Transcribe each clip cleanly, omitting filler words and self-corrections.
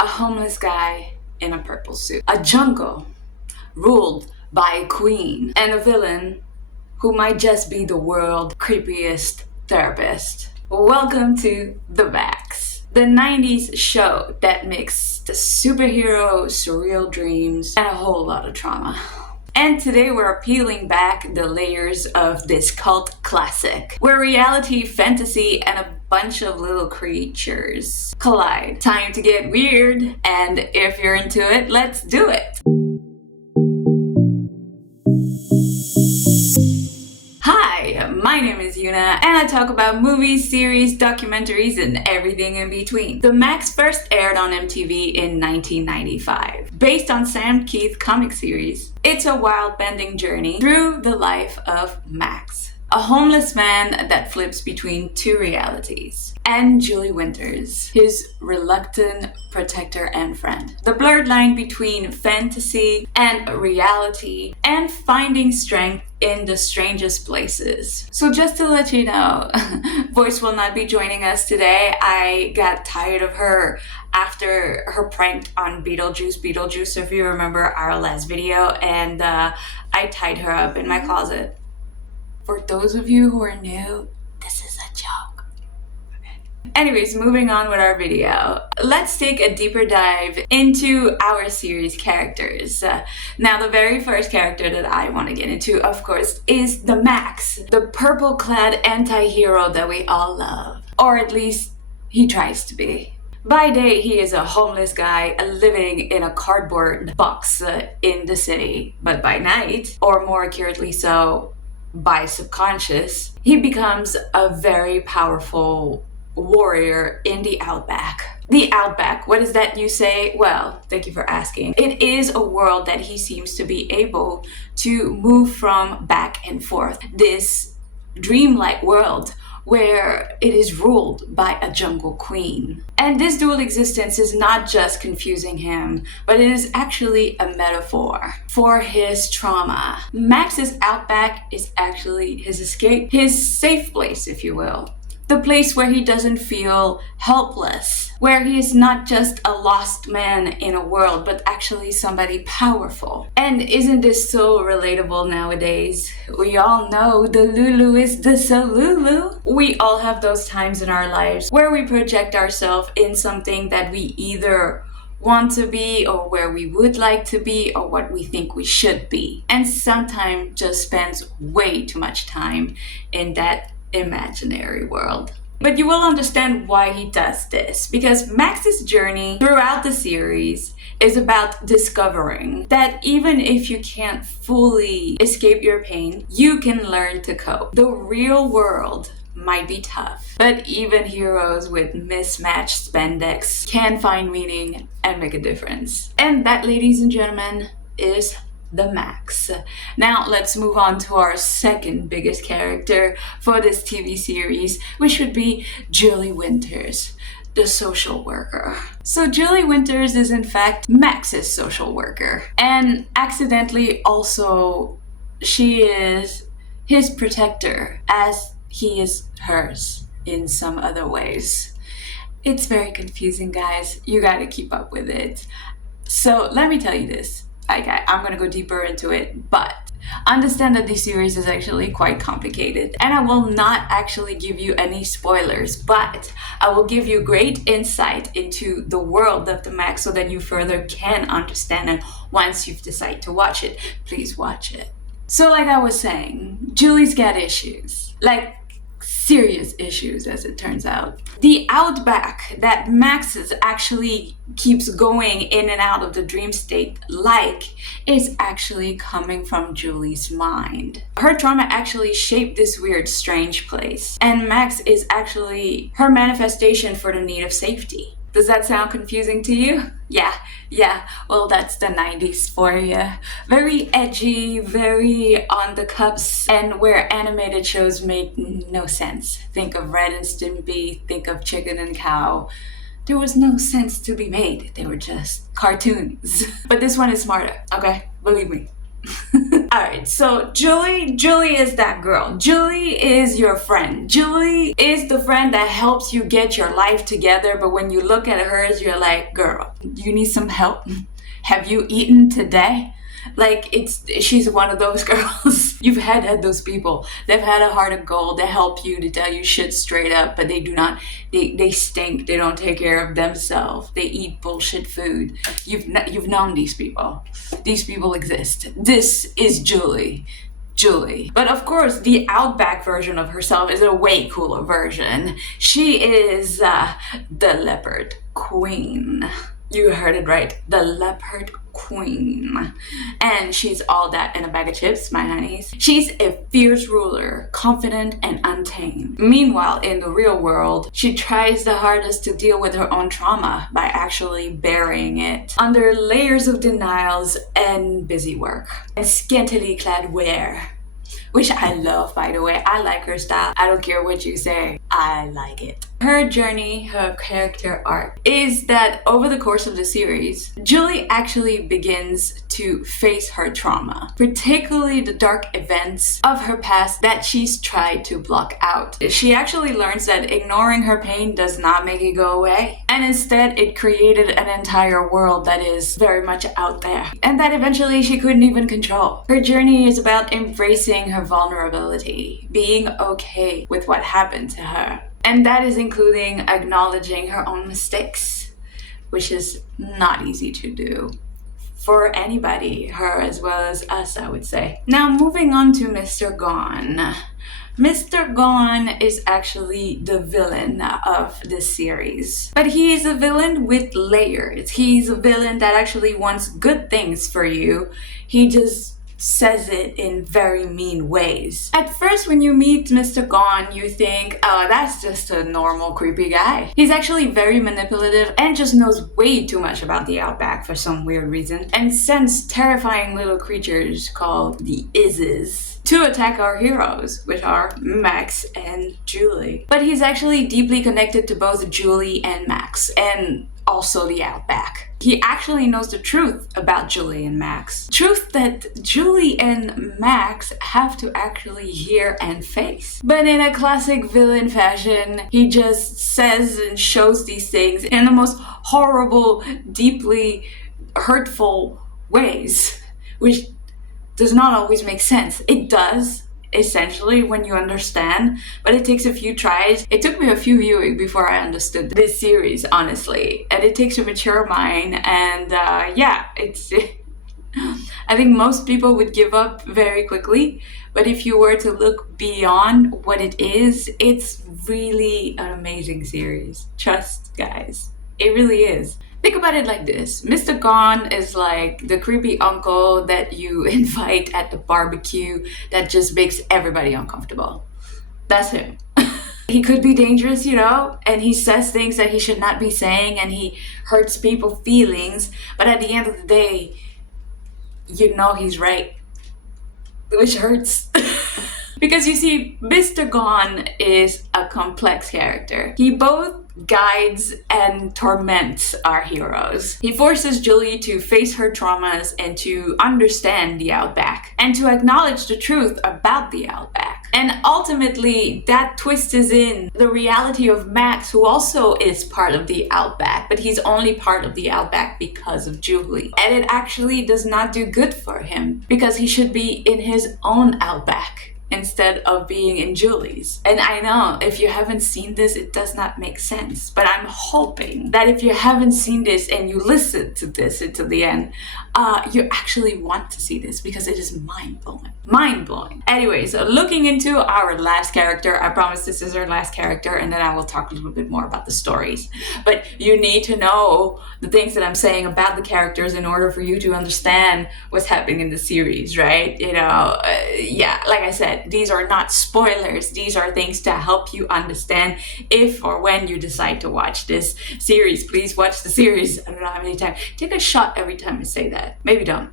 a homeless guy in a purple suit, a jungle ruled by a queen, and a villain who might just be the world's creepiest therapist. Welcome to the Maxx, the 90s show that mixed the superhero, surreal dreams, and a whole lot of trauma. And today we're peeling back the layers of this cult classic, where reality, fantasy, and a bunch of little creatures collide. Time to get weird, and if you're into it, let's do it! Hi, my name is Yuna, and I talk about movies, series, documentaries, and everything in between. The Maxx first aired on MTV in 1995. Based on Sam Keith's comic series, it's a wild-bending journey through the life of Maxx, a homeless man that flips between two realities, and Julie Winters, his reluctant protector and friend. The blurred line between fantasy and reality, and finding strength in the strangest places. So just to let you know, Voice will not be joining us today. I got tired of her after her prank on Beetlejuice, if you remember our last video, and I tied her up in my closet. For those of you who are new, this is a joke. Okay. Anyways, moving on with our video. Let's take a deeper dive into our series characters. Now, the very first character that I want to get into, of course, is the Maxx, the purple-clad anti-hero that we all love. Or at least, he tries to be. By day, he is a homeless guy living in a cardboard box in the city. But by night, or more accurately so, by subconscious, he becomes a very powerful warrior in the outback. The outback, what is that you say? Well, thank you for asking. It is a world that he seems to be able to move from back and forth. This dreamlike world where it is ruled by a jungle queen. And this dual existence is not just confusing him, but it is actually a metaphor for his trauma. Maxx's outback is actually his escape, his safe place, if you will. The place where he doesn't feel helpless, where he is not just a lost man in a world, but actually somebody powerful. And isn't this so relatable nowadays? We all know the Lulu is the Salulu. We all have those times in our lives where we project ourselves in something that we either want to be, or where we would like to be, or what we think we should be. And sometimes just spends way too much time in that imaginary world. But you will understand why he does this, because Maxx's journey throughout the series is about discovering that even if you can't fully escape your pain, you can learn to cope. The real world might be tough, but even heroes with mismatched spandex can find meaning and make a difference. And that, ladies and gentlemen, is the Maxx. Now let's move on to our second biggest character for this TV series, which would be Julie Winters, the social worker. So Julie Winters is in fact Maxx's social worker, and accidentally also she is his protector, as he is hers in some other ways. It's very confusing, guys. You gotta keep up with it. So let me tell you this. Okay, I'm gonna go deeper into it, but understand that this series is actually quite complicated, and I will not actually give you any spoilers, but I will give you great insight into the world of the Maxx so that you further can understand it. Once you've decided to watch it, please watch it. So like I was saying, Julie's got issues, like serious issues as it turns out. The outback that Maxx actually keeps going in and out of the dream state is actually coming from Julie's mind. Her trauma actually shaped this weird, strange place, and Maxx is actually her manifestation for the need of safety. Does that sound confusing to you? Yeah, well, that's the 90s for you. Very edgy, very on the cups, and where animated shows make no sense. Think of Ren and Stimpy, think of Chicken and Cow. There was no sense to be made. They were just cartoons. But this one is smarter, okay? Believe me. Alright, so Julie is that girl. Julie is your friend. Julie is the friend that helps you get your life together, but when you look at hers, you're like, girl, you need some help? Have you eaten today? Like, she's one of those girls. You've had those people. They've had a heart of gold. They help you to tell you shit straight up, but they do not, they stink. They don't take care of themselves. They eat bullshit food. You've known these people. These people exist. This is Julie. But of course, the Outback version of herself is a way cooler version. She is the Leopard Queen. You heard it right, the Leopard Queen. And she's all that in a bag of chips, my honeys. She's a fierce ruler, confident and untamed. Meanwhile, in the real world, she tries the hardest to deal with her own trauma by actually burying it under layers of denials and busy work and scantily clad wear. Which I love, by the way. I like her style. I don't care what you say. I like it. Her journey, her character arc, is that over the course of the series, Julie actually begins to face her trauma, particularly the dark events of her past that she's tried to block out. She actually learns that ignoring her pain does not make it go away, and instead it created an entire world that is very much out there, and that eventually she couldn't even control. Her journey is about embracing her vulnerability, being okay with what happened to her. And that is including acknowledging her own mistakes, which is not easy to do for anybody, her as well as us, I would say. Now, moving on to Mr. Gone. Mr. Gone is actually the villain of this series. But he is a villain with layers. He's a villain that actually wants good things for you. He just says it in very mean ways. At first, when you meet Mr. Gone, you think, oh, that's just a normal creepy guy. He's actually very manipulative and just knows way too much about the Outback for some weird reason, and sends terrifying little creatures called the Izzes to attack our heroes, which are Maxx and Julie. But he's actually deeply connected to both Julie and Maxx, and also the Outback. He actually knows the truth about Julie and Maxx. Truth that Julie and Maxx have to actually hear and face. But in a classic villain fashion, he just says and shows these things in the most horrible, deeply hurtful ways, which does not always make sense. It does, essentially, when you understand, but it takes a few tries. It took me a few viewings before I understood this series, honestly, and it takes a mature mind, and yeah, I think most people would give up very quickly, but if you were to look beyond what it is, it's really an amazing series. Trust, guys, it really is. Think about it like this. Mr. Gone is like the creepy uncle that you invite at the barbecue that just makes everybody uncomfortable. That's him. He could be dangerous, you know, and he says things that he should not be saying, and he hurts people's feelings, but at the end of the day, you know he's right, which hurts. Because you see, Mr. Gone is a complex character. He both guides and torments our heroes. He forces Julie to face her traumas and to understand the Outback and to acknowledge the truth about the Outback. And ultimately, that twist is in the reality of Maxx, who also is part of the Outback, but he's only part of the Outback because of Julie. And it actually does not do good for him because he should be in his own Outback instead of being in Julie's. And I know if you haven't seen this, it does not make sense, but I'm hoping that if you haven't seen this and you listen to this until the end, you actually want to see this because it is mind-blowing. Mind-blowing. Anyways, looking into our last character, I promise this is our last character, and then I will talk a little bit more about the stories. But you need to know the things that I'm saying about the characters in order for you to understand what's happening in the series, right? You know, yeah, like I said, these are not spoilers. These are things to help you understand if or when you decide to watch this series. Please watch the series. I don't know how many times. Take a shot every time I say that. Maybe don't.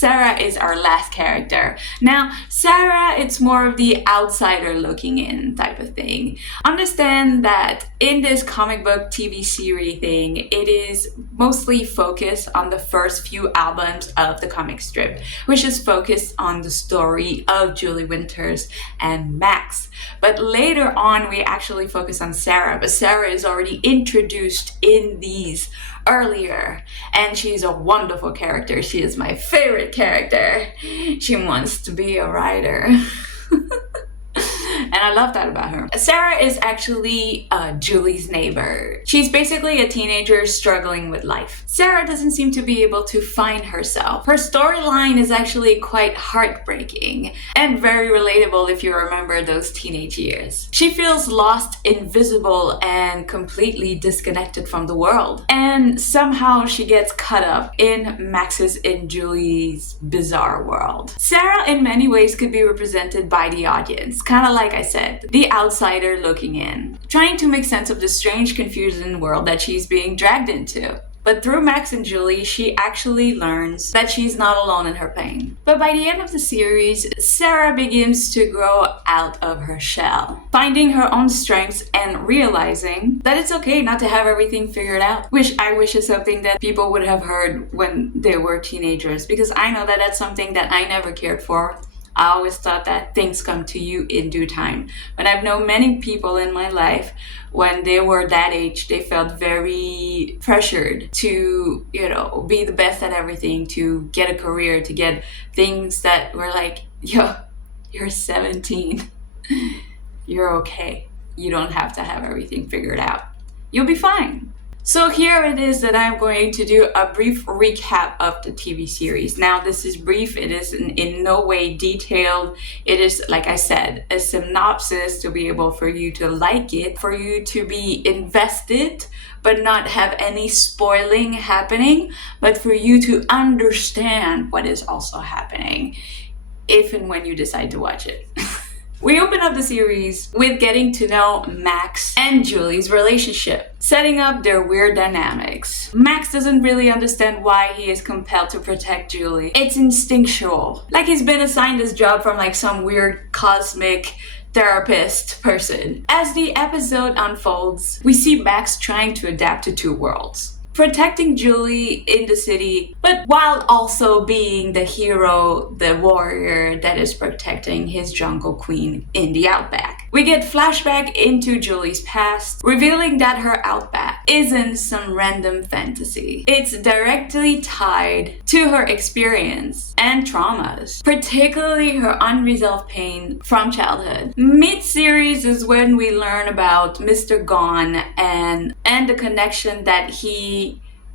Sarah is our last character. Now, Sarah, it's more of the outsider looking in type of thing. Understand that in this comic book TV series thing, it is mostly focused on the first few albums of the comic strip, which is focused on the story of Julie Winters and Maxx. But later on, we actually focus on Sarah, but Sarah is already introduced in these earlier, and she's a wonderful character. She is my favorite character. She wants to be a writer. And I love that about her. Sarah is actually Julie's neighbor. She's basically a teenager struggling with life. Sarah doesn't seem to be able to find herself. Her storyline is actually quite heartbreaking and very relatable if you remember those teenage years. She feels lost, invisible, and completely disconnected from the world. And somehow she gets caught up in Max's and Julie's bizarre world. Sarah in many ways could be represented by the audience, kind of like I said, the outsider looking in, trying to make sense of the strange, confusing world that she's being dragged into. But through Maxx and Julie, she actually learns that she's not alone in her pain. But by the end of the series, Sarah begins to grow out of her shell, finding her own strengths and realizing that it's okay not to have everything figured out, which I wish is something that people would have heard when they were teenagers, because I know that that's something that I never cared for. I always thought that things come to you in due time. But I've known many people in my life, when they were that age, they felt very pressured to, be the best at everything, to get a career, to get things that were like, yo, you're 17. You're okay. You don't have to have everything figured out. You'll be fine. So here it is that I'm going to do a brief recap of the TV series. Now this is brief, it is in no way detailed. It is, like I said, a synopsis to be able for you to like it, for you to be invested, but not have any spoiling happening, but for you to understand what is also happening if and when you decide to watch it. We open up the series with getting to know Maxx and Julie's relationship, setting up their weird dynamics. Maxx doesn't really understand why he is compelled to protect Julie. It's instinctual. Like he's been assigned this job from like some weird cosmic therapist person. As the episode unfolds, we see Maxx trying to adapt to two worlds. Protecting Julie in the city, but while also being the hero, the warrior that is protecting his jungle queen in the outback. We get flashback into Julie's past, revealing that her outback isn't some random fantasy. It's directly tied to her experience and traumas, particularly her unresolved pain from childhood. Mid-series is when we learn about Mr. Gone and the connection that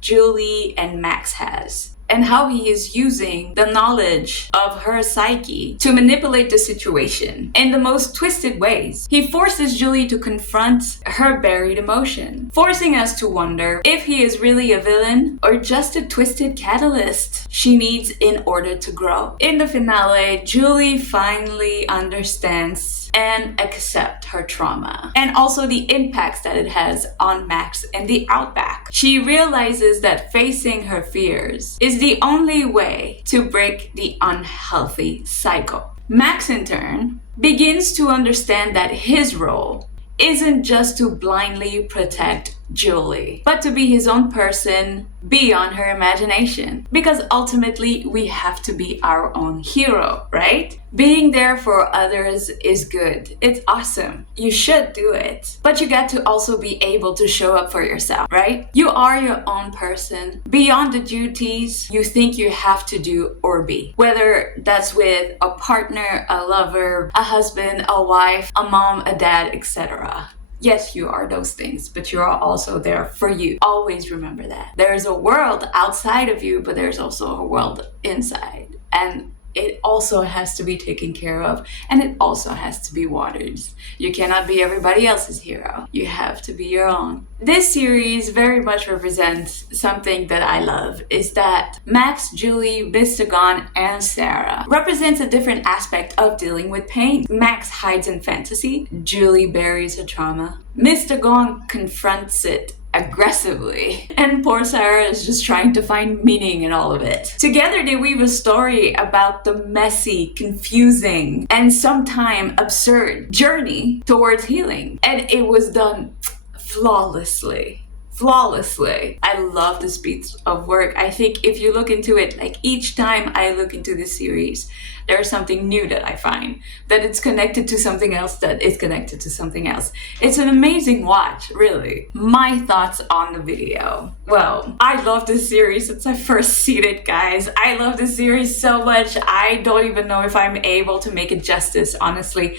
Julie and Maxx has, and how he is using the knowledge of her psyche to manipulate the situation in the most twisted ways. He forces Julie to confront her buried emotion, forcing us to wonder if he is really a villain or just a twisted catalyst she needs in order to grow. In the finale, Julie finally understands and accept her trauma and also the impacts that it has on Maxx and the outback. She realizes that facing her fears is the only way to break the unhealthy cycle. Maxx in turn begins to understand that his role isn't just to blindly protect Julie, but to be his own person beyond her imagination. Because ultimately, we have to be our own hero, right? Being there for others is good. It's awesome. You should do it. But you got to also be able to show up for yourself, right? You are your own person beyond the duties you think you have to do or be. Whether that's with a partner, a lover, a husband, a wife, a mom, a dad, etc. Yes, you are those things, but you are also there for you. Always remember that. There's a world outside of you, but there's also a world inside. And it also has to be taken care of, and it also has to be watered. You cannot be everybody else's hero. You have to be your own. This series very much represents something that I love, is that Maxx, Julie, Mr. Gone, and Sarah represents a different aspect of dealing with pain. Maxx hides in fantasy. Julie buries her trauma. Mr. Gone confronts it aggressively. And poor Sarah is just trying to find meaning in all of it. Together they weave a story about the messy, confusing, and sometimes absurd journey towards healing. And it was done flawlessly. I love this piece of work. I think if you look into it, like each time I look into this series, there's something new that I find, that it's connected to something else, that is connected to something else. It's an amazing watch, really. My thoughts on the video. Well, I love this series since I first seen it, guys. I love this series so much. I don't even know if I'm able to make it justice, honestly.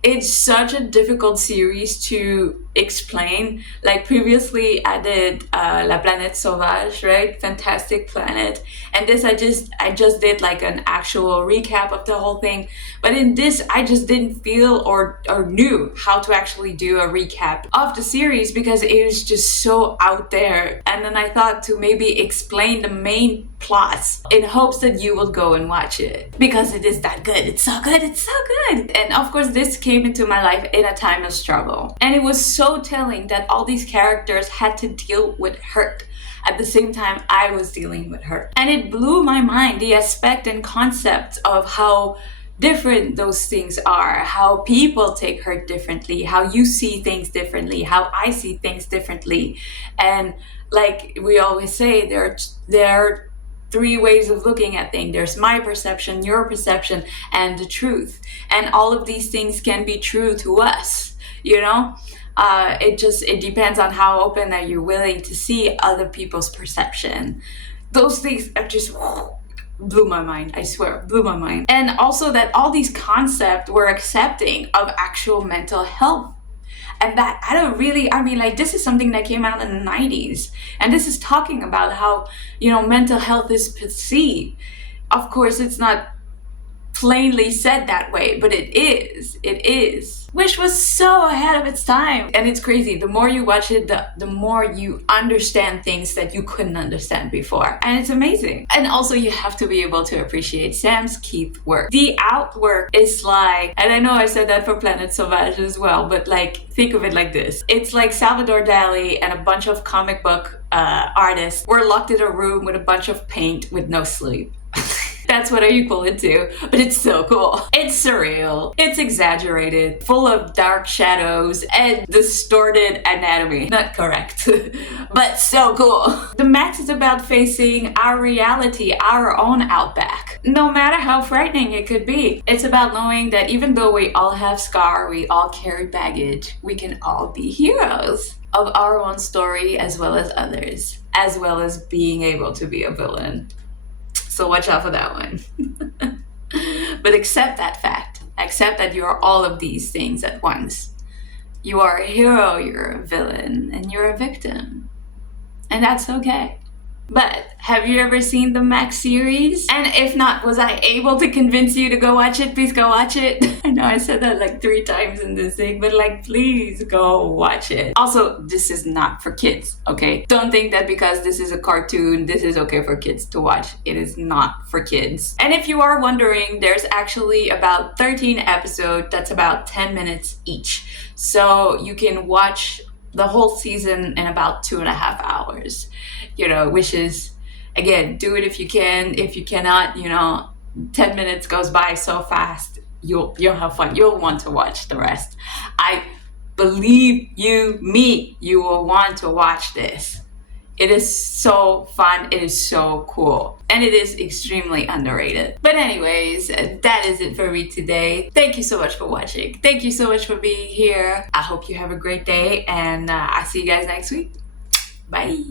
It's such a difficult series to explain. Like previously I did La Planète Sauvage, right? Fantastic Planet. And this I just did like an actual recap of the whole thing. But in this I just didn't feel or knew how to actually do a recap of the series because it was just so out there. And then I thought to maybe explain the main plots in hopes that you will go and watch it because it is that good. It's so good. It's so good. And of course this came into my life in a time of struggle. And it was so telling that all these characters had to deal with hurt at the same time I was dealing with hurt. And it blew my mind, the aspect and concept of how different those things are, how people take hurt differently, how you see things differently, how I see things differently. And like we always say, there are three ways of looking at things. There's my perception, your perception, and the truth. And all of these things can be true to us, you know? It depends on how open that you're willing to see other people's perception. Those things are just blew my mind, I swear, blew my mind. And also that all these concepts were accepting of actual mental health. And that this is something that came out in the 90s. And this is talking about how, mental health is perceived. Of course, it's not plainly said that way, but it is, which was so ahead of its time. And it's crazy. The more you watch it, the more you understand things that you couldn't understand before. And it's amazing. And also you have to be able to appreciate Sam's Keith work. The outwork is like, and I know I said that for Planète Sauvage as well, but like, think of it like this. It's like Salvador Dali and a bunch of comic book artists were locked in a room with a bunch of paint with no sleep. That's what I equal it to, but it's so cool. It's surreal, it's exaggerated, full of dark shadows and distorted anatomy. Not correct, but so cool. The Maxx is about facing our reality, our own outback, no matter how frightening it could be. It's about knowing that even though we all have scars, we all carry baggage, we can all be heroes of our own story as well as others, as well as being able to be a villain. So watch out for that one. But accept that fact. Accept that you are all of these things at once. You are a hero, you're a villain, and you're a victim. And that's okay. But have you ever seen the Maxx series? And if not, was I able to convince you to go watch it? Please go watch it. I know I said that like 3 times in this thing, but like, please go watch it. Also, this is not for kids, okay? Don't think that because this is a cartoon, this is okay for kids to watch. It is not for kids. And if you are wondering, there's actually about 13 episodes that's about 10 minutes each. So you can watch the whole season in about 2.5 hours, which is, again, do it if you can. If you cannot, 10 minutes goes by so fast, you'll have fun. You'll want to watch the rest. I believe me, you will want to watch this. It is so fun. It is so cool. And it is extremely underrated. But anyways, that is it for me today. Thank you so much for watching. Thank you so much for being here. I hope you have a great day. And I'll see you guys next week. Bye.